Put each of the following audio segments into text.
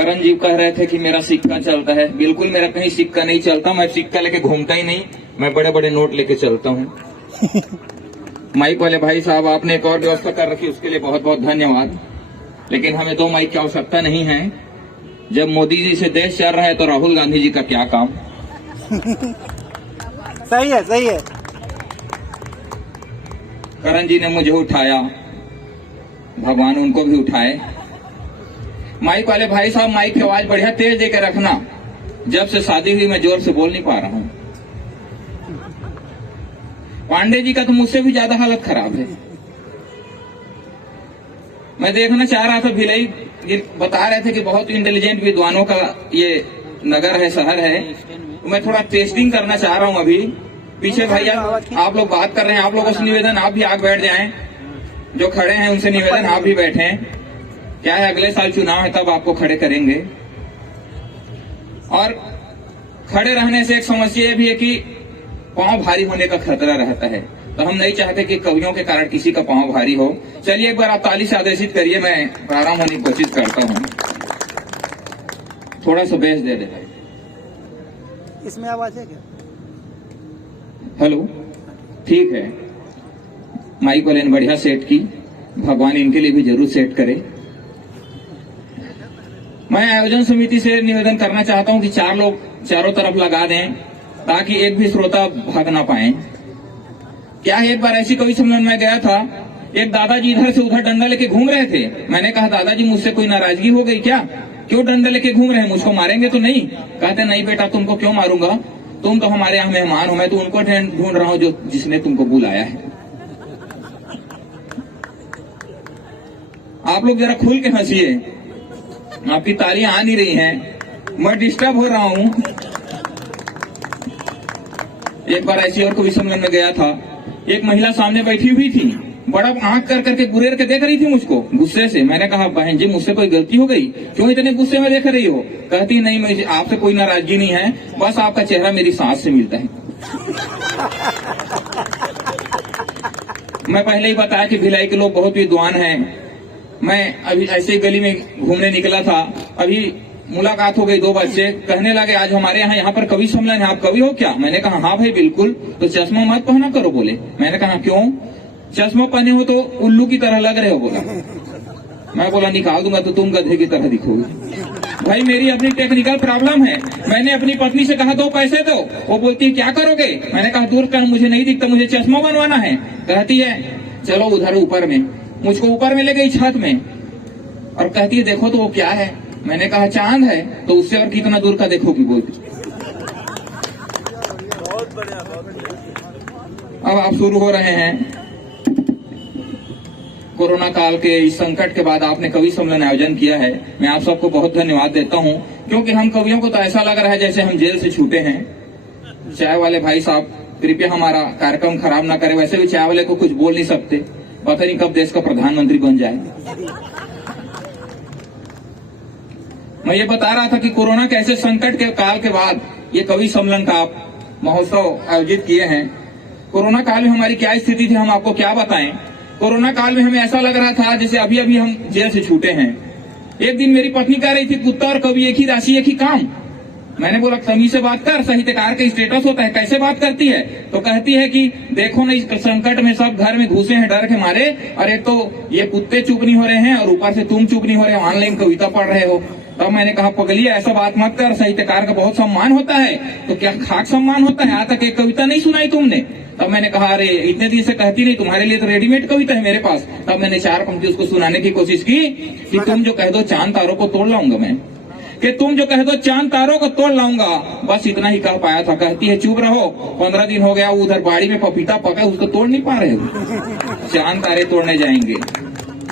करण जी कह रहे थे कि मेरा सिक्का चलता है। बिल्कुल मेरा कहीं सिक्का नहीं चलता, मैं सिक्का लेके घूमता ही नहीं, मैं बड़े बड़े नोट लेके चलता हूँ। माइक वाले भाई साहब आपने एक और व्यवस्था कर रखी, उसके लिए बहुत बहुत धन्यवाद। लेकिन हमें 2 माइक की आवश्यकता नहीं है। जब मोदी जी से देश चल रहा है तो राहुल गांधी जी का क्या काम। सही है, सही है। करण जी ने मुझे उठाया, भगवान उनको भी उठाए। माइक वाले भाई साहब माइक की आवाज बढ़िया तेज देकर रखना। जब से शादी हुई मैं जोर से बोल नहीं पा रहा हूं। पांडे जी का तो मुझसे भी ज्यादा हालत खराब है। मैं देखना चाह रहा था, भिलाई बता रहे थे कि बहुत इंटेलिजेंट विद्वानों का ये नगर है, शहर है। तो मैं थोड़ा टेस्टिंग करना चाह रहा हूं। अभी पीछे भैया आप लोग बात कर रहे हैं, आप लोगों से निवेदन आप भी आगे बैठ जाएं। जो खड़े हैं उनसे निवेदन आप भी बैठें। क्या है, अगले साल चुनाव है, तब आपको खड़े करेंगे। और खड़े रहने से एक समस्या ये भी है कि पांव भारी होने का खतरा रहता है। तो हम नहीं चाहते कि कवियों के कारण किसी का पांव भारी हो। चलिए एक बार आप ताली से आदेशित करिए, मैं प्रारंभ होने की कोशिश करता हूँ। थोड़ा सा बेस दे दे भाई। इसमें आवाज है क्या? हेलो, ठीक है। माइक वाले ने बढ़िया सेट की, भगवान इनके लिए भी जरूर सेट करे। मैं आयोजन समिति से निवेदन करना चाहता हूं कि 4 लोग चारों तरफ लगा दें ताकि एक भी श्रोता भाग ना पाए। क्या है, एक बार ऐसी कवि सम्मेलन में गया था, एक दादाजी इधर से उधर डंडा लेके घूम रहे थे। मैंने कहा दादाजी मुझसे कोई नाराजगी हो गई क्या? क्यों डंडा लेके घूम रहे हैं, मुझको मारेंगे तो नहीं? कहते नहीं बेटा, तुमको क्यों मारूंगा, तुम तो हमारे यहाँ मेहमान हो, मैं तो उनको ढूंढ रहा हूँ जो जिसने तुमको बुलाया है। आप लोग जरा खुल के हंसिए, आपकी तालियां आ नहीं रही हैं, मैं डिस्टर्ब हो रहा हूं। एक बार ऐसी और कवि सम्मेलन में गया था, एक महिला सामने बैठी हुई थी, बड़ा आंख कर करके गुरेर के देख रही थी मुझको गुस्से से। मैंने कहा बहन जी मुझसे कोई गलती हो गई, क्यों इतने गुस्से में देख रही हो? कहती नहीं, मैं आपसे कोई नाराजगी नहीं है, बस आपका चेहरा मेरी सांस से मिलता है। मैं पहले ही बताया कि भिलाई के लोग बहुत विद्वान हैं। मैं अभी ऐसे ही गली में घूमने निकला था, अभी मुलाकात हो गई। 2 बच्चे कहने लगे आज हमारे यहाँ पर कवि सम्मेलन है, आप कवि हो क्या? मैंने कहा हाँ भाई बिल्कुल। तो चश्मा मत पहना करो बोले। मैंने कहा क्यों? चश्मा पहने हो तो उल्लू की तरह लग रहे हो बोला। मैं बोला निकाल दूंगा तो तुम गधे की तरह दिखोगे। भाई मेरी अपनी टेक्निकल प्रॉब्लम है। मैंने अपनी पत्नी से कहा 2 पैसे दो, वो बोलती है क्या करोगे? मैंने कहा दूर कर, मुझे नहीं दिखता, मुझे चश्मा बनवाना है। कहती है चलो उधर ऊपर में। मुझको ऊपर में ले गई छत में और कहती है देखो तो वो क्या है? मैंने कहा चांद है। तो उससे और कितना दूर का देखोगी बोलती। अब आप शुरू हो रहे हैं। कोरोना काल के इस संकट के बाद आपने कवि सम्मेलन आयोजन किया है, मैं आप सबको बहुत धन्यवाद देता हूं, क्योंकि हम कवियों को तो ऐसा लग रहा है जैसे हम जेल से छूटे हैं। चाय वाले भाई साहब कृपया हमारा कार्यक्रम खराब ना करें। वैसे भी चाय वाले को कुछ बोल नहीं सकते, पता नहीं कब देश का प्रधानमंत्री बन जाए। मैं ये बता रहा था कि कोरोना के ऐसे संकट के काल के बाद ये कवि सम्मेलन का आप महोत्सव आयोजित किए हैं। कोरोना काल में हमारी क्या स्थिति थी हम आपको क्या बताएं। कोरोना काल में हमें ऐसा लग रहा था जैसे अभी अभी हम जेल से छूटे हैं। एक दिन मेरी पत्नी कह रही थी कुत्ता और कवि एक ही राशि एक ही काम। मैंने बोला तमीज से बात कर, साहित्यकार का स्टेटस होता है, कैसे बात करती है? तो कहती है कि देखो ना इस संकट में सब घर में घुसे हैं डर के मारे, और एक तो ये कुत्ते चुप नहीं हो रहे हैं और ऊपर से तुम चुप नहीं हो रहे हो, ऑनलाइन कविता पढ़ रहे हो। तब मैंने कहा पगली ऐसा बात मत कर, साहित्यकार का बहुत सम्मान होता है। तो क्या खाक सम्मान होता है? आज तक एक कविता नहीं सुनाई तुमने? तब मैंने कहा अरे इतने दिन से कहती नहीं, तुम्हारे लिए तो रेडीमेड कविता है मेरे पास। तब मैंने 4 पंक्ति उसको सुनाने की कोशिश की कि तुम जो कह दो चांद तारों को तोड़ लाऊंगा मैं, कि तुम जो कह दो चांद तारों को तोड़ लाऊंगा, बस इतना ही कह पाया था। कहती है चुप रहो, 15 दिन हो गया उधर बाड़ी में पपीता पका उसको तोड़ नहीं पा रहे हो, चांद तारे तोड़ने जाएंगे।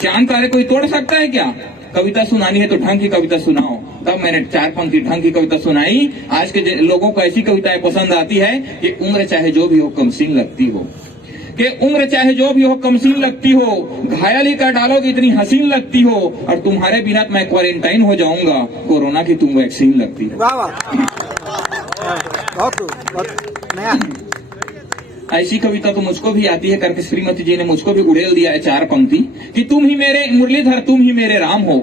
चांद तारे कोई तोड़ सकता है क्या? कविता सुनानी है तो ढंग की कविता सुनाओ। तब मैंने 4 पंक्ति ढंग की कविता सुनाई। आज के लोगों को ऐसी कविताएं पसंद आती है कि उम्र चाहे जो भी हो कमसीन लगती हो, कि उम्र चाहे जो भी हो कमसीन लगती हो, घायल ही कर डालोगे इतनी हसीन लगती हो, और तुम्हारे बिना मैं क्वारंटाइन हो जाऊंगा, कोरोना की तुम वैक्सीन लगती है। ऐसी कविता तो मुझको भी आती है करके श्रीमती जी ने मुझको भी उड़ेल दिया है 4 पंक्ति कि तुम ही मेरे मुरलीधर तुम ही मेरे राम हो,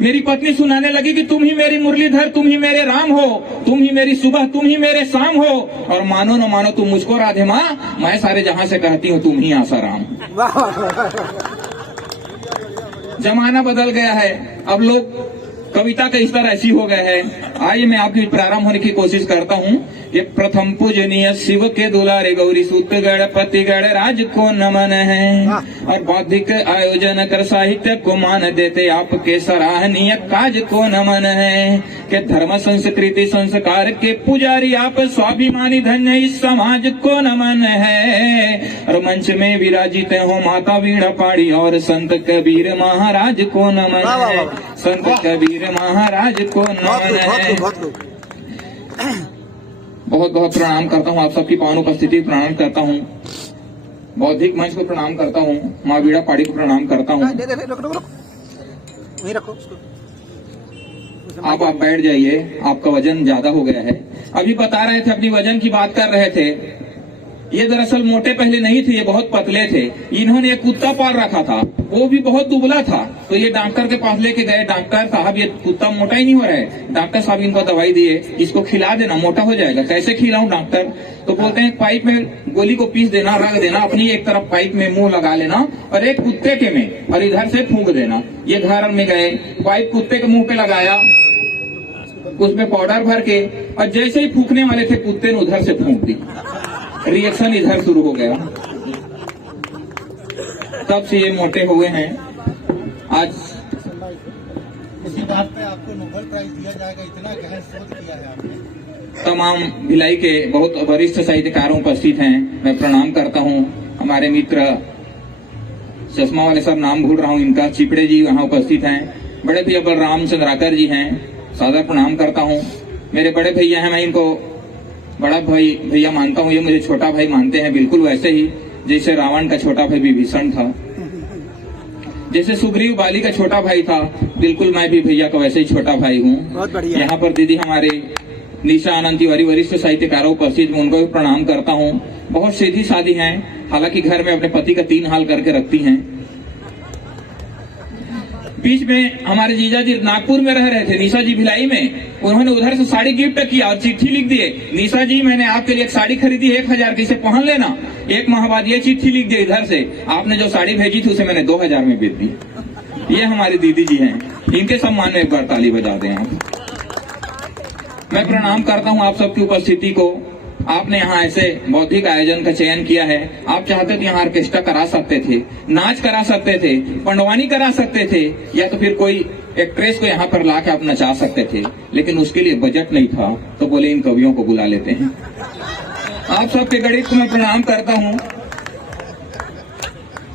मेरी पत्नी सुनाने लगी कि तुम ही मेरी मुरलीधर, तुम ही मेरे राम हो, तुम ही मेरी सुबह, तुम ही मेरे शाम हो। और मानो न मानो तुम मुझको राधे माँ, मैं सारे जहां से कहती हूँ तुम ही आसाराम। वाह वाह वाह। जमाना बदल गया है, अब लोग कविता का स्तर ऐसी हो गया है। आइए मैं आपकी प्रारंभ होने की कोशिश करता हूँ। ये प्रथम पूजनीय शिव के दुलारे गौरी सूत गणपतिगण राज को नमन है। और बौद्धिक आयोजन कर साहित्य को मान देते आपके सराहनीय काज को नमन है। के धर्म संस्कृति संस्कार के पुजारी आप, स्वाभिमानी धन्य इस समाज को नमन है। और मंच में विराजित हो माता वीणा पाड़ी और संत कबीर महाराज को नमन है। संत कबीर महाराज को नमन है। बहुत बहुत प्रणाम करता हूँ आप सबकी पावन उपस्थिति प्रणाम करता हूँ। बौद्धिक मंच को प्रणाम करता हूँ, माँ वीणा पाड़ी को प्रणाम करता हूँ। वहीं रखो उसको। आप बैठ जाइए, आपका वजन ज्यादा हो गया है। अभी बता रहे थे, अपनी वजन की बात कर रहे थे। ये दरअसल मोटे पहले नहीं थे, ये बहुत पतले थे। इन्होंने एक कुत्ता पाल रखा था, वो भी बहुत दुबला था। तो ये डॉक्टर के पास लेके गए, डॉक्टर साहब ये कुत्ता मोटा ही नहीं हो रहा है। डॉक्टर साहब इनको दवाई दिए, इसको खिला देना, मोटा हो जाएगा। कैसे खिलाऊं डॉक्टर? तो बोलते हैं पाइप में गोली को पीस देना, रख देना, अपनी एक तरफ पाइप में मुंह लगा लेना और एक कुत्ते के में, और इधर से फूंक देना। ये घर में गए, पाइप कुत्ते के मुंह पे लगाया, उसमें पाउडर भर के, और जैसे ही फूकने वाले थे कुत्ते ने उधर से फूंक दी। रिएक्शन इधर शुरू हो गया, तब से ये मोटे हुए हैं। आज इसी बात पे आपको नोबेल प्राइज दिया जाएगा, इतना गहन सोच किया है आपने। तमाम भिलाई के बहुत वरिष्ठ साहित्यकारों उपस्थित हैं, मैं प्रणाम करता हूं। हमारे मित्र चश्मा वाले सब, नाम भूल रहा हूं इनका, चिपड़े जी वहां उपस्थित हैं। बड़े भैया बलराम चंद्राकर जी हैं, सादर प्रणाम करता हूं। मेरे बड़े भैया हैं, मैं इनको बड़ा भाई भैया मानता हूँ, ये मुझे छोटा भाई मानते हैं, बिल्कुल वैसे ही जैसे रावण का छोटा भाई विभीषण था, जैसे सुग्रीव बाली का छोटा भाई था, बिल्कुल मैं भी भैया का वैसे ही छोटा भाई हूँ। बहुत बढ़िया। यहाँ पर दीदी हमारे निशा आनंद तिवारी वरिष्ठ साहित्यकारों उपस्थित, उनको भी प्रणाम करता हूँ। बहुत सीधी सादी हैं, हालांकि घर में अपने पति का 3 हाल करके रखती हैं। बीच में हमारे जीजा जी नागपुर में रह रहे थे, निशा जी भिलाई में, उन्होंने उधर से साड़ी गिफ्ट किया और चिट्ठी लिख दिए, निशा जी मैंने आपके लिए एक साड़ी खरीदी 1000 की, इसे पहन लेना। 1 माह बाद ये चिट्ठी लिख दी इधर से, आपने जो साड़ी भेजी थी उसे मैंने 2000 में बेच दी। ये हमारी दीदी जी हैं, इनके सम्मान में एक बार ताली बजा दें आप। मैं प्रणाम करता हूँ आप सबकी उपस्थिति को। आपने यहाँ ऐसे बौद्धिक आयोजन का चयन किया है। आप चाहते तो यहाँ ऑर्केस्ट्रा करा सकते थे, नाच करा सकते थे, पंडवानी करा सकते थे, या तो फिर कोई एक्ट्रेस को यहाँ पर लाके आप नचा सकते थे, लेकिन उसके लिए बजट नहीं था, तो बोले इन कवियों को बुला लेते हैं। आप सबके गणित को मैं प्रणाम करता हूँ।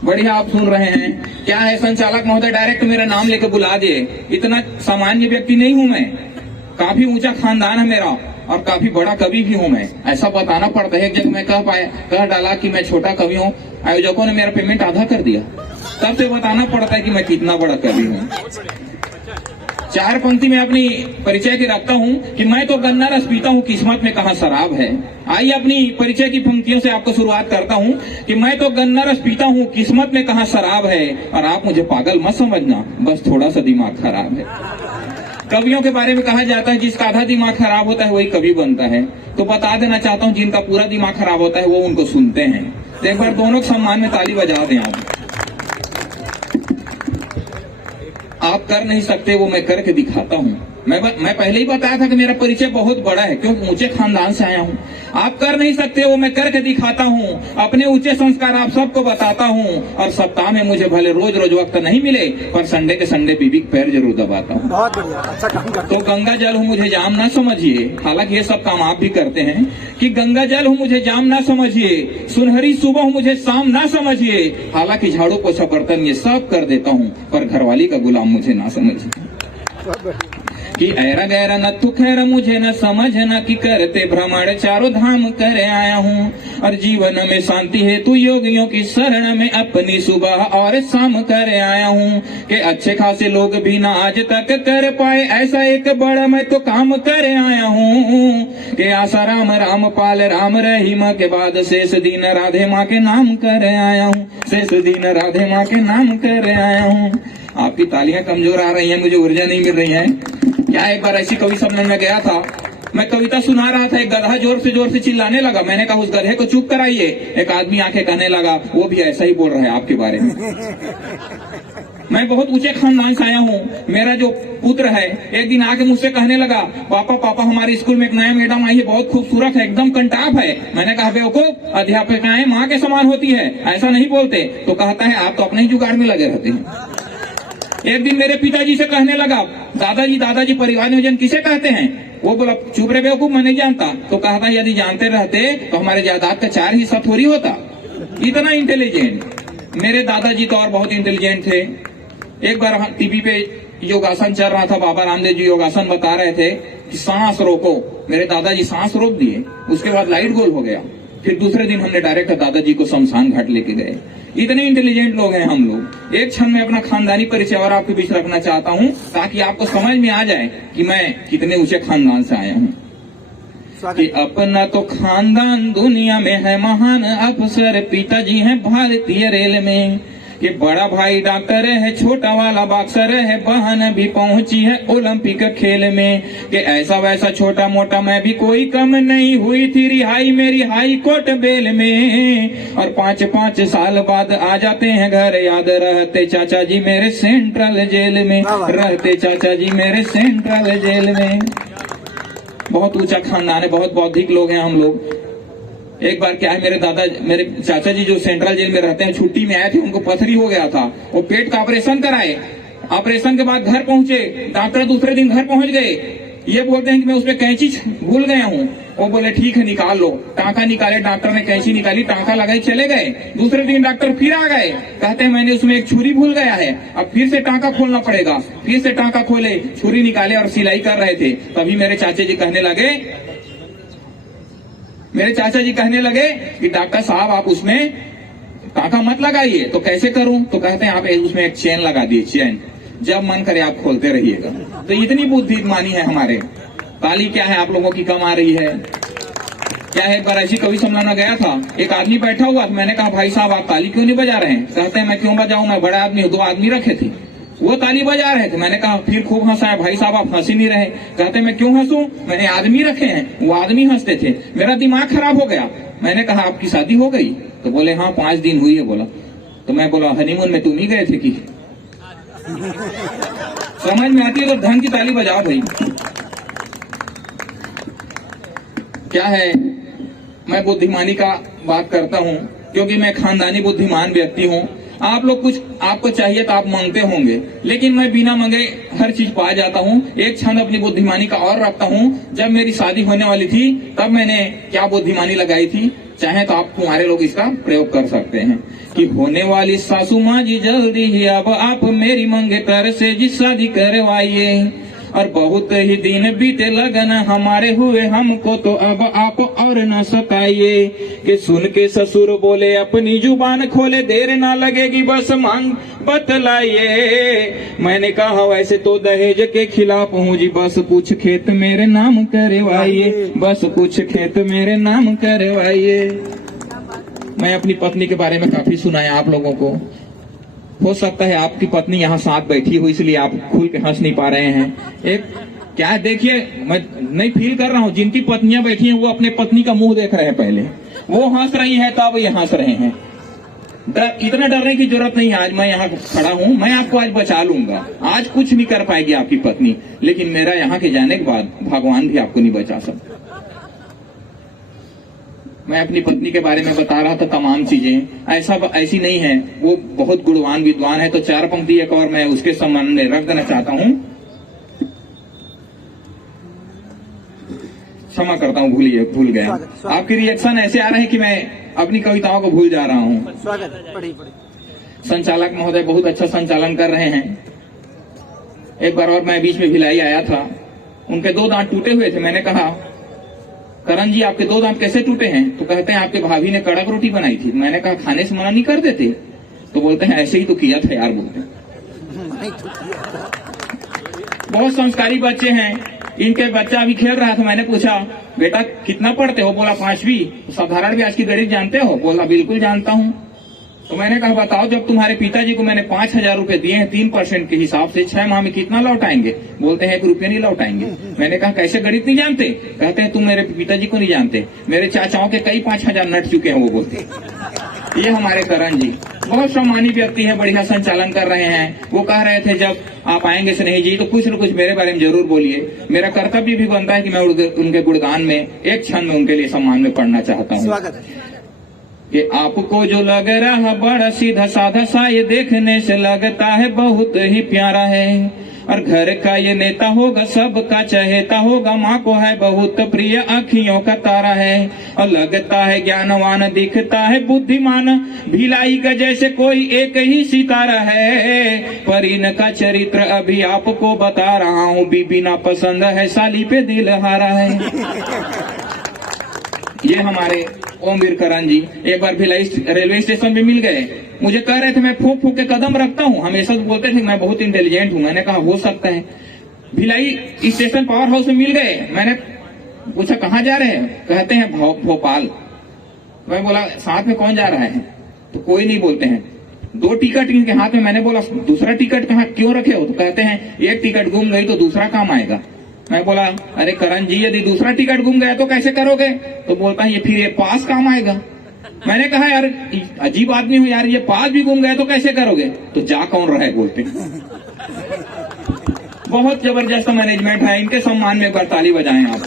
बढ़िया आप सुन रहे हैं। क्या है संचालक महोदय, डायरेक्ट मेरा नाम लेकर बुला दिए। इतना सामान्य व्यक्ति नहीं हूँ मैं, काफी ऊंचा खानदान है मेरा और काफी बड़ा कवि भी हूँ मैं। ऐसा बताना पड़ता है। जब मैं कह डाला कि मैं छोटा कवि हूँ, आयोजकों ने मेरा पेमेंट आधा कर दिया, तब से बताना पड़ता है कि मैं कितना बड़ा कवि हूँ। 4 पंक्ति में अपनी परिचय की रखता हूँ कि मैं तो गन्ना रस पीता हूँ, किस्मत में कहाँ शराब है। आइए अपनी परिचय की पंक्तियों से आपको शुरुआत करता हूँ कि मैं तो गन्ना रस पीता हूँ, किस्मत में कहाँ शराब है, और आप मुझे पागल मत समझना, बस थोड़ा सा दिमाग खराब है। कवियों के बारे में कहा जाता है जिसका आधा दिमाग खराब होता है वही कवि बनता है। तो बता देना चाहता हूँ, जिनका पूरा दिमाग खराब होता है वो उनको सुनते हैं। तो एक बार दोनों के सम्मान में ताली बजा दें आप कर नहीं सकते वो मैं करके दिखाता हूँ। मैं पहले ही बताया था कि मेरा परिचय बहुत बड़ा है, क्योंकि ऊंचे खानदान से आया हूँ। आप कर नहीं सकते वो मैं करके दिखाता हूँ। अपने ऊंचे संस्कार आप सबको बताता हूँ, और सप्ताह में मुझे भले रोज रोज वक्त नहीं मिले, पर संडे के संडे बीबी के पैर जरूर दबाता हूँ। बहुत बढ़िया, अच्छा काम करते तो गंगा जल हूँ मुझे जाम ना समझिए, हालांकि ये सब काम आप भी करते हैं, कि गंगा जल हूँ मुझे जाम ना समझिए, सुनहरी सुबह हूँ मुझे शाम ना समझिए, हालांकि झाड़ू पोछा बर्तन ये सब कर देता हूँ, पर घरवाली का गुलाम मुझे ना समझिए। कि ऐरा गैरा न तू खैर मुझे न समझ न, कि करते भ्रमण चारों धाम करे आया हूँ, और जीवन में शांति है तू योगियों की शरण में अपनी सुबह और शाम करे आया हूँ। कि अच्छे खासे लोग भी ना आज तक कर पाए ऐसा एक बड़ा मैं तो काम करे आया हूँ। कि आशा राम राम पाल राम रहीम के बाद शेष दिन राधे माँ के नाम करे आया हूँ, शेष दिन राधे माँ के नाम करे आया हूँ। आपकी तालियां कमजोर आ रही हैं, मुझे ऊर्जा नहीं मिल रही है। क्या एक बार ऐसी कवि सम्मेलन में गया था, मैं कविता सुना रहा था, एक गधा जोर से चिल्लाने लगा। मैंने कहा उस गधे को चुप कराइए। एक आदमी आके कहने लगा वो भी ऐसा ही बोल रहा है आपके बारे में। मैं बहुत ऊंचे खानदान से आया हूँ। मेरा जो पुत्र है एक दिन आके मुझसे कहने लगा, पापा हमारे स्कूल में एक नया मैडम आई है, बहुत खूबसूरत है, एकदम कंटाप है। मैंने कहा बेवकूफ, अध्यापिकाएं माँ के समान होती है, ऐसा नहीं बोलते। तो कहता है आप तो अपने ही जुगाड़ में लगे रहते हैं। एक दिन मेरे पिताजी से कहने लगा, दादाजी परिवार नियोजन किसे कहते हैं? वो बोला चुप रहे बेवकूफ, मैं नहीं जानता। तो कहता है यदि जानते रहते तो हमारे जायदाद का 4 हिस्सा थोड़ी होता। इतना इंटेलिजेंट। मेरे दादाजी तो और बहुत इंटेलिजेंट थे। एक बार टीवी पे योगासन चल रहा था, बाबा रामदेव जी योगासन बता रहे थे कि सांस रोको। मेरे दादाजी सांस रोक दिए, उसके बाद लाइट गोल हो गया। फिर दूसरे दिन हमने डायरेक्ट दादाजी को शमशान घाट लेके गए। इतने इंटेलिजेंट लोग हैं हम लोग। एक क्षण में अपना खानदानी परिचय और आपके बीच रखना चाहता हूँ ताकि आपको समझ में आ जाए कि मैं कितने ऊंचे खानदान से आया हूँ। कि अपना तो खानदान दुनिया में है महान अफसर, पिताजी हैं भारतीय रेल में। कि बड़ा भाई डॉक्टर है, छोटा वाला बॉक्सर है, बहन भी पहुंची है ओलंपिक खेल में। कि ऐसा वैसा छोटा मोटा मैं भी कोई कम नहीं, हुई थी रिहाई मेरी हाई कोर्ट बेल में। और 5-5 साल बाद आ जाते हैं घर, याद रहते चाचा जी मेरे सेंट्रल जेल में, रहते चाचा जी मेरे सेंट्रल जेल में। बहुत ऊंचा खानदान है, बहुत बौद्धिक लोग हैं हम लोग। एक बार क्या है, मेरे चाचा जी जो सेंट्रल जेल में रहते हैं, छुट्टी में आए थे, उनको पथरी हो गया था। वो पेट का ऑपरेशन कराए। ऑपरेशन के बाद घर पहुंचे, डॉक्टर दूसरे दिन घर पहुंच गए। ये बोलते हैं कि मैं उसमें कैंची भूल गया हूँ। वो बोले ठीक है निकाल लो। टांका निकाले, डॉक्टर ने कैंची निकाली, टांका लगाई, चले गए। दूसरे दिन डॉक्टर फिर आ गए, कहते हैं मैंने उसमें एक छुरी भूल गया है, अब फिर से टांका खोलना पड़ेगा। फिर से टांका खोले, छुरी निकाले और सिलाई कर रहे थे। तभी मेरे चाचा जी कहने लगे कि डॉक्टर साहब आप उसमें टांका मत लगाइए। तो कैसे करूं? तो कहते हैं आप उसमें एक चेन लगा दिए, चेन, जब मन करे आप खोलते रहिएगा। तो इतनी बुद्धिमानी है हमारे। ताली क्या है आप लोगों की कम आ रही है? क्या है, एक बार ऐसी कवि सम्मेलन में गया था, एक आदमी बैठा हुआ, मैंने कहा भाई साहब आप ताली क्यों नहीं बजा रहे हैं? कहते हैं मैं क्यों बजाऊं, मैं बड़ा आदमी हूं। 2 आदमी रखे थे, वो ताली बजा रहे थे। मैंने कहा फिर खूब हंसाया। भाई साहब आप हंस ही नहीं रहे। कहते मैं क्यों हंसूं, मैंने आदमी रखे हैं, वो आदमी हंसते थे, मेरा दिमाग खराब हो गया। मैंने कहा आपकी शादी हो गई? तो बोले हाँ 5 दिन हुई है। बोला तो मैं बोला हनीमून में तुम ही गए थे कि? समझ में आती है तो ढंग की ताली बजाओ भाई। क्या है, मैं बुद्धिमानी का बात करता हूँ क्योंकि मैं खानदानी बुद्धिमान व्यक्ति हूँ। आप लोग कुछ आपको चाहिए तो आप मांगते होंगे, लेकिन मैं बिना मांगे हर चीज पा जाता हूँ। एक क्षण अपनी बुद्धिमानी का और रखता हूँ। जब मेरी शादी होने वाली थी तब मैंने क्या बुद्धिमानी लगाई थी, चाहे तो आप तुम्हारे लोग इसका प्रयोग कर सकते हैं। कि होने वाली सासू माँ जी जल्दी ही अब आप मेरी मंगेतर से जी शादी करवाइए। और बहुत ही दिन बीते लगन हमारे हुए, हमको तो अब आप और न सताइए। कि सुन के ससुर बोले अपनी जुबान खोले, देर ना लगेगी बस मांग बतलाइए। मैंने कहा वैसे तो दहेज के खिलाफ हूँ जी, बस कुछ खेत मेरे नाम करवाइए, बस कुछ खेत मेरे नाम करवाइए। मैं अपनी पत्नी के बारे में काफी सुनाया आप लोगों को। हो सकता है आपकी पत्नी यहाँ साथ बैठी हो इसलिए आप खुल के हंस नहीं पा रहे हैं। एक क्या देखिए, मैं नहीं फील कर रहा हूँ, जिनकी पत्नियां बैठी हैं वो अपने पत्नी का मुंह देख रहे हैं, पहले वो हंस रही है तब ये हंस रहे हैं। इतना डरने की जरूरत नहीं है। आज मैं यहाँ खड़ा हूँ, मैं आपको आज बचा लूंगा। आज कुछ नहीं कर पाएगी आपकी पत्नी, लेकिन मेरा यहाँ के जाने के बाद भगवान भी आपको नहीं बचा सकता। मैं अपनी पत्नी के बारे में बता रहा था तमाम चीजें, ऐसी नहीं है, वो बहुत गुणवान विद्वान है। तो 4 पंक्ति एक और मैं उसके संबंध में रख देना चाहता हूँ। क्षमा करता हूँ, भूल गया। आपके रिएक्शन ऐसे आ रहे हैं कि मैं अपनी कविताओं को भूल जा रहा हूँ। संचालक महोदय बहुत अच्छा संचालन कर रहे हैं। एक बार और मैं बीच में भिलाई आया था, उनके 2 दांत टूटे हुए थे। मैंने कहा करण जी आपके 2 दांत कैसे टूटे हैं? तो कहते हैं आपके भाभी ने कड़क रोटी बनाई थी। मैंने कहा खाने से मना नहीं कर देते? तो बोलते हैं ऐसे ही तो किया था यार। बोलते बहुत संस्कारी बच्चे हैं। इनके बच्चा अभी खेल रहा था, मैंने पूछा बेटा कितना पढ़ते हो? बोला 5वीं। साधारण ब्याज की गणित जानते हो? बोला बिल्कुल जानता हूँ। तो मैंने कहा बताओ, जब तुम्हारे पिताजी को मैंने 5,000 रुपए दिए हैं 3% के हिसाब से, 6 माह में कितना लौटाएंगे? बोलते हैं 1 रुपया नहीं लौटाएंगे। मैंने कहा कैसे, गणित नहीं जानते? कहते हैं तुम मेरे पिताजी को नहीं जानते, मेरे चाचाओं के कई 5,000 नट चुके हैं वो बोलते। ये हमारे करण जी बहुत सम्मानित व्यक्ति है, बढ़िया संचालन कर रहे हैं। वो कह रहे थे जब आप आएंगे स्नेही जी तो कुछ न कुछ मेरे बारे में जरूर बोलिए। मेरा कर्तव्य भी बनता है कि मैं उनके गुणगान में एक क्षण में उनके लिए सम्मान में पढ़ना चाहता हूँ स्वागत है। कि आपको जो लग रहा बड़ा सीधा साधा सा, ये देखने से लगता है बहुत ही प्यारा है। और घर का ये नेता होगा, सबका चहेता होगा, माँ को है बहुत प्रिय, आँखियों का तारा है। और लगता है ज्ञानवान, दिखता है बुद्धिमान, भिलाई का जैसे कोई एक ही सितारा है। पर इनका चरित्र अभी आपको बता रहा हूँ, बीबी ना पसंद है, साली पे दिल हारा है। ये हमारे ओमवीर करण जी एक बार भिलाई रेलवे स्टेशन पे मिल गए। मुझे कह रहे थे मैं फूंक फूंक के कदम रखता हूँ, हमेशा बोलते थे मैं बहुत इंटेलिजेंट हूँ। मैंने कहा हो सकता है। भिलाई स्टेशन पावर हाउस में मिल गए। मैंने पूछा कहाँ जा रहे हैं? कहते हैं भोपाल। मैं बोला साथ में कौन जा रहा है? तो कोई नहीं बोलते हैं। 2 टिकट इनके हाथ में। मैंने बोला दूसरा टिकट कहाँ क्यों रखे हो? तो कहते हैं एक टिकट गुम गई तो दूसरा काम आएगा। मैं बोला अरे करण जी यदि दूसरा टिकट गुम गया तो कैसे करोगे? तो बोलता है ये फिर ये पास काम आएगा। मैंने कहा यार अजीब आदमी हो यार, ये पास भी गुम गया तो कैसे करोगे? तो जा कौन रहा है बोलते। बहुत जबरदस्त मैनेजमेंट है, इनके सम्मान में एक बार ताली बजाएं आप।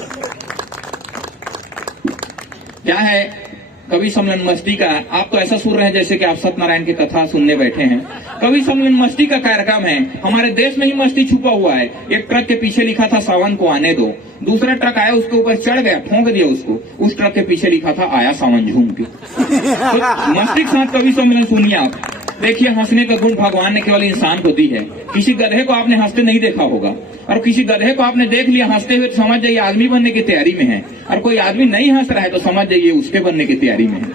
क्या है कवि सम्मेलन मस्ती का, आप तो ऐसा सुन रहे हैं जैसे कि आप सत्यनारायण की कथा सुनने बैठे हैं। कवि सम्मेलन मस्ती का कार्यक्रम है। हमारे देश में ही मस्ती छुपा हुआ है। एक ट्रक के पीछे लिखा था सावन को आने दो, दूसरा ट्रक आया उसके ऊपर चढ़ गया, ठोंक दिया उसको। उस ट्रक के पीछे लिखा था आया सावन झूम के। तो मस्ती के साथ कवि सम्मेलन सुनिए आप। देखिए हंसने का गुण भगवान ने केवल इंसान को दी है। किसी गधे को आपने हंसते नहीं देखा होगा, और किसी गधे को आपने देख लिया हंसते हुए तो समझ जाइए आदमी बनने की तैयारी में है। और कोई आदमी नहीं हंस रहा है तो समझ जाइए उसके बनने की तैयारी में है।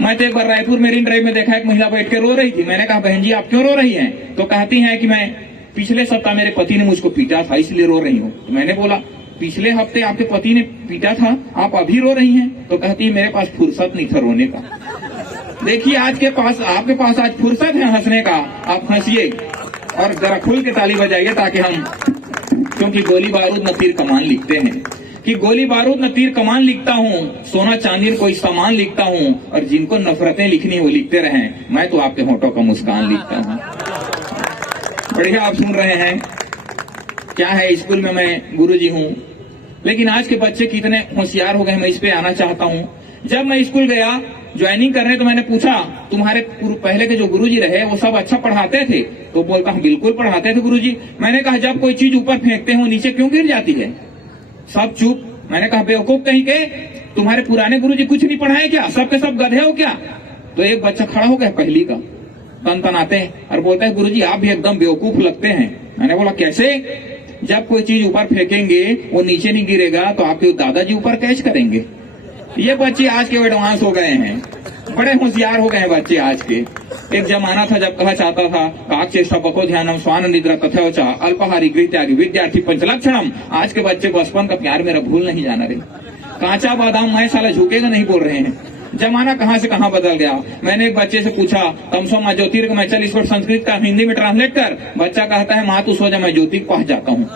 मैं तो एक बार रायपुर मेरीन ड्राइव में देखा एक महिला बैठ के रो रही थी। मैंने कहा बहन जी आप क्यों रो रही हैं? तो कहती हैं कि मैं पिछले सप्ताह मेरे पति ने मुझको पीटा था इसलिए रो रही हूँ। तो मैंने बोला पिछले हफ्ते आपके पति ने पीटा था, आप अभी रो रही हैं? तो कहती है मेरे पास फुर्सत नहीं था रोने का। देखिए आज के पास आपके पास आज फुर्सत है हंसने का, आप हंसिए और जरा खुल के ताली बजाइए ताकि हम, क्योंकि गोली बारूद न तीर कमान लिखते हैं कि गोली बारूद न तीर कमान लिखता हूँ, सोना चांदी कोई सामान लिखता हूँ, और जिनको नफरतें लिखनी वो लिखते रहें, मैं तो आपके होठों का मुस्कान लिखता हूँ। बढ़िया आप सुन रहे हैं। क्या है स्कूल में मैं गुरुजी हूँ, लेकिन आज के बच्चे कितने होशियार हो गए मैं इस पे आना चाहता हूँ। जब मैं स्कूल गया ज्वाइनिंग करने तो मैंने पूछा तुम्हारे पहले के जो गुरुजी रहे वो सब अच्छा पढ़ाते थे? तो बोलता हूँ बिल्कुल पढ़ाते थे गुरुजी। मैंने कहा जब कोई चीज ऊपर फेंकते हो नीचे क्यों गिर जाती है? सब चुप। मैंने कहा बेवकूफ कहीं के, तुम्हारे पुराने गुरुजी कुछ नहीं पढ़ाए क्या? सबके सब गधे हो क्या? तो एक बच्चा खड़ा हो गया पहली का, तनतनाते हैं और बोलता है गुरुजी आप भी एकदम बेवकूफ लगते हैं। मैंने बोला कैसे? जब कोई चीज ऊपर फेंकेंगे वो नीचे नहीं गिरेगा तो आपके दादाजी ऊपर कैच करेंगे। ये बच्चे आज के एडवांस हो गए हैं, बड़े होशियार हो गए हैं बच्चे आज के। एक जमाना था जब कहा जाता था काक चेष्टा बको ध्यानम स्वान निद्रा तथोचा अल्पहारी गृह विद्यार्थी पंचलक्षणम। आज के बच्चे बचपन का प्यार मेरा भूल नहीं जाना रे। कांचा बादाम मैं साला झुकेगा नहीं बोल रहे हैं। जमाना कहाँ से कहाँ बदल गया। मैंने एक बच्चे से पूछा तमसो माँ ज्योतिर्ग मैं चल इसको संस्कृत का हिंदी में ट्रांसलेट कर। बच्चा कहता है माँ तू सो जा मैं ज्योति के पास जाता हूँ।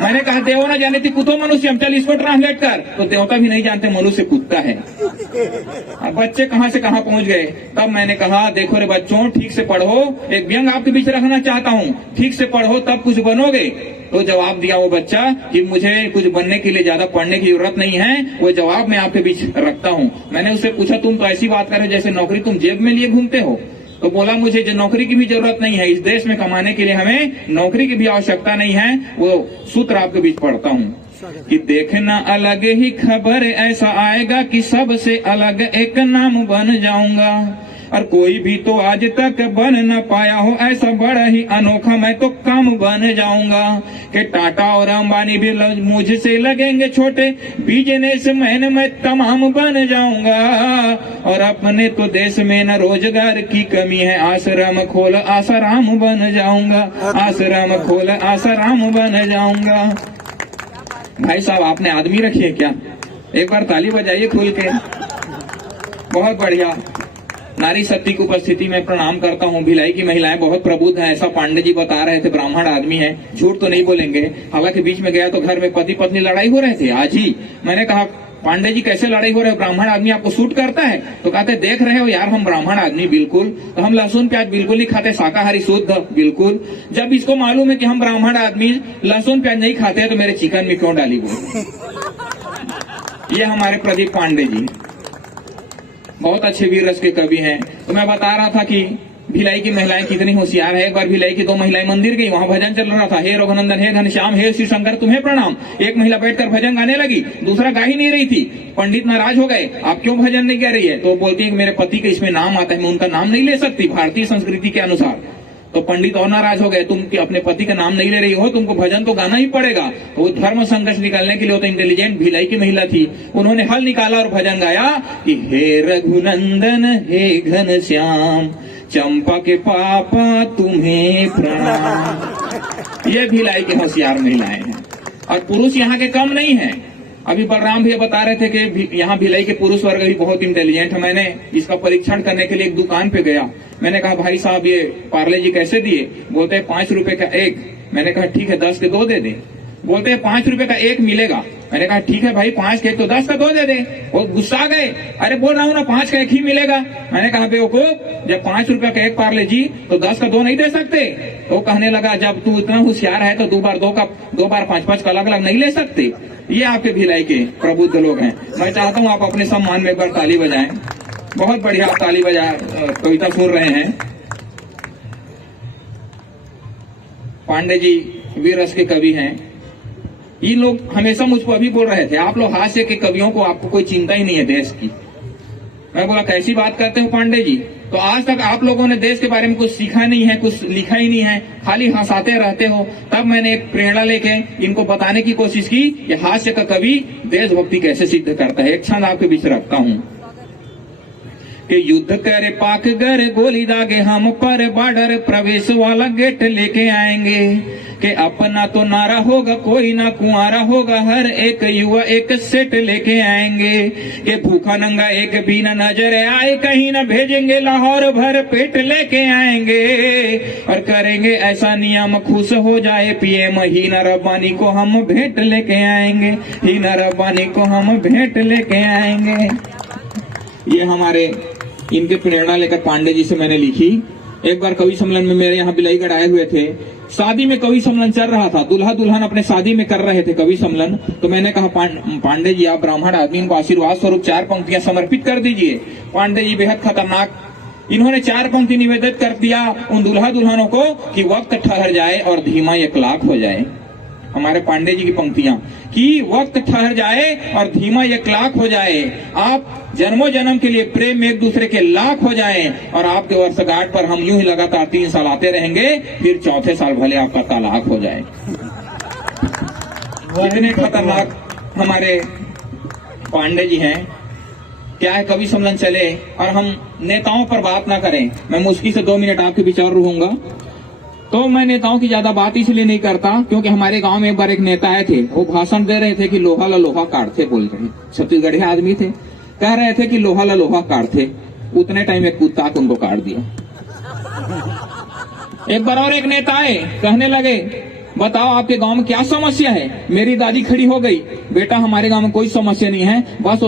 मैंने कहा देवो ना जाने थी कुतो मनुष्य चल इसको ट्रांसलेट कर। तो देवता भी नहीं जानते मनुष्य कुत्ता है। अब बच्चे कहाँ से कहाँ पहुँच गए। तब मैंने कहा देखो रे बच्चों ठीक से पढ़ो, एक व्यंग आपके बीच रखना चाहता हूँ, ठीक से पढ़ो तब कुछ बनोगे। तो जवाब दिया वो बच्चा कि मुझे कुछ बनने के लिए ज्यादा पढ़ने की जरूरत नहीं है, वो जवाब मैं आपके बीच रखता हूँ। मैंने उससे पूछा तुम तो ऐसी बात कर रहे जैसे नौकरी तुम जेब में लिए घूमते हो। तो बोला मुझे जो नौकरी की भी जरूरत नहीं है, इस देश में कमाने के लिए हमें नौकरी की भी आवश्यकता नहीं है। वो सूत्र आपके बीच पढ़ता हूँ कि देखना अलग ही खबर ऐसा आएगा कि सबसे अलग एक नाम बन जाऊंगा। और कोई भी तो आज तक बन न पाया हो ऐसा बड़ा ही अनोखा मैं तो काम बन जाऊंगा। कि टाटा और अंबानी भी मुझसे लगेंगे छोटे, बिजनेसमैन मैं तमाम बन जाऊंगा। और अपने तो देश में न रोजगार की कमी है, आश्रम खोल आसाराम बन जाऊंगा, आश्रम खोल आसाराम बन जाऊंगा। भाई साहब आपने आदमी रखी है क्या? एक बार ताली बजाइए खुल के। बहुत बढ़िया। नारी शक्ति की उपस्थिति में प्रणाम करता हूँ। भिलाई की महिलाएं बहुत प्रबुद्ध हैं, ऐसा पांडे जी बता रहे थे। ब्राह्मण आदमी है, झूठ तो नहीं बोलेंगे। हालांकि बीच में गया तो घर में पति पत्नी लड़ाई हो रहे थे आज ही। मैंने कहा पांडे जी कैसे लड़ाई हो रहे हो, ब्राह्मण आदमी आपको सूट करता है? तो कहते देख रहे हो यार, हम ब्राह्मण आदमी बिल्कुल, तो हम लहसुन प्याज बिल्कुल नहीं खाते, शाकाहारी शुद्ध बिल्कुल। जब इसको मालूम है कि हम ब्राह्मण आदमी लहसुन प्याज नहीं खाते तो मेरे चिकन में क्यों डाली बोल। ये हमारे प्रदीप पांडे जी बहुत अच्छे वीर रस के कवि हैं। तो मैं बता रहा था कि भिलाई की महिलाएं कितनी होशियार है। एक बार भिलाई की 2 महिलाएं मंदिर गई, वहां भजन चल रहा था, हे रघुनंदन हे घनश्याम हे श्री शंकर तुम्हें प्रणाम। एक महिला बैठकर भजन गाने लगी, दूसरा गा ही नहीं रही थी। पंडित नाराज हो गए, आप क्यों भजन नहीं गा रही है? तो बोलती है कि मेरे पति का इसमें नाम आता है, मैं उनका नाम नहीं ले सकती भारतीय संस्कृति के अनुसार। तो पंडित और नाराज हो गए, तुम अपने पति का नाम नहीं ले रही हो, तुमको भजन तो गाना ही पड़ेगा। वो धर्म संघर्ष निकालने के लिए तो इंटेलिजेंट भिलाई की महिला थी, उन्होंने हल निकाला और भजन गाया कि हे रघुनंदन हे घनश्याम चंपा के पापा तुम्हें प्रणाम। ये भिलाई की होशियार महिलाएं हैं और पुरुष यहाँ के कम नहीं है। अभी बलराम भैया बता रहे थे कि यहाँ भिलाई के पुरुष वर्ग भी बहुत इंटेलिजेंट है। मैंने इसका परीक्षण करने के लिए एक दुकान पे गया। मैंने कहा भाई साहब ये पार्ले जी कैसे दिए? बोलते हैं 5 रुपए का एक। मैंने कहा ठीक है 10 के 2 दे दे। बोलते हैं 5 रुपए का एक मिलेगा। मैंने कहा ठीक है भाई 5 के एक तो 10 का 2 दे दे। वो गुस्सा गए, अरे बोल रहा हूँ ना 5 का 1 ही मिलेगा। मैंने कहा बेवकूफ, जब 5 रुपए का एक पार्ले जी तो 10 का 2 नहीं दे सकते। तो कहने लगा जब तू इतना होशियार है तो 2 बार 5 का अलग अलग नहीं ले सकते। ये आपके भिलाई के प्रबुद्ध लोग हैं। मैं चाहता हूँ आप अपने सम्मान में एक बार ताली बजाएं। बहुत बढ़िया आप ताली बजा कविता सुन रहे हैं। पांडे जी वीर रस के कवि हैं। ये लोग हमेशा मुझको अभी बोल रहे थे आप लोग हास्य के कवियों को, आपको कोई चिंता ही नहीं है देश की। मैं बोला कैसी बात करते हो पांडे जी? तो आज तक आप लोगों ने देश के बारे में कुछ सीखा नहीं है, कुछ लिखा ही नहीं है, खाली हंसाते रहते हो। तब मैंने एक प्रेरणा लेके इनको बताने की कोशिश की कि हास्य का कवि देशभक्ति कैसे सिद्ध करता है। एक क्षण आपके बीच रखता हूँ कि युद्ध करे पाक गर गोली दागे हम पर बॉर्डर प्रवेश वाला गेट लेके आएंगे। कि अपना तो नारा होगा कोई ना कुंवारा होगा, हर एक युवा एक सेट लेके आएंगे। कि भूखा नंगा एक भी न नजर आए, कहीं न भेजेंगे लाहौर भर पेट लेके आएंगे। और करेंगे ऐसा नियम खुश हो जाए पीएम, ही न रब्बानी को हम भेंट लेके आएंगे, ही न रब्बानी को हम भेंट लेके आएंगे। ये हमारे इनके प्रेरणा लेकर पांडे जी से मैंने लिखी। एक बार कवि सम्मेलन में मेरे यहाँ बिलाईगढ़ आए हुए थे, शादी में कवि सम्मेलन चल रहा था, दूल्हा दुल्हन अपने शादी में कर रहे थे कवि सम्मेलन। तो मैंने कहा पांडे जी आप ब्राह्मण आदमी को आशीर्वाद स्वरूप 4 पंक्तियां समर्पित कर दीजिए। पांडे जी बेहद खतरनाक, इन्होंने 4 पंक्ति निवेदित कर दिया उन दूल्हा दुल्हनों को कि वक्त ठहर जाए और धीमा 1 लाख हो जाए। हमारे पांडे जी की पंक्तियां कि वक्त ठहर जाए और धीमा 1 लाख हो जाए, आप जन्मों जन्म के लिए प्रेम में एक दूसरे के लाख हो जाएं और आपके वर्षगांठ पर हम यूं ही लगातार 3 साल आते रहेंगे, फिर चौथे साल भले आपका तलाक हो जाए। इतने खतरनाक हमारे पांडे जी हैं। क्या है कवि सम्मेलन चले और हम नेताओं पर बात ना करें। मैं मुश्किल से 2 मिनट आपके विचार रहूंगा। तो मैं नेताओं की ज्यादा बात इसलिए नहीं करता क्योंकि हमारे गांव में एक बार एक नेता आए थे, वो भाषण दे रहे थे कि लोहा ला लोहा काटते, बोल रहे छत्तीसगढ़ी आदमी थे, कह रहे थे कि लोहा ला लोहा काटते। उतने टाइम एक कुत्ता को उनको काट दिया। एक बार और एक नेता आए, कहने लगे बताओ आपके गांव में क्या समस्या है? मेरी दादी खड़ी हो गई, बेटा हमारे गांव में कोई समस्या नहीं है, बस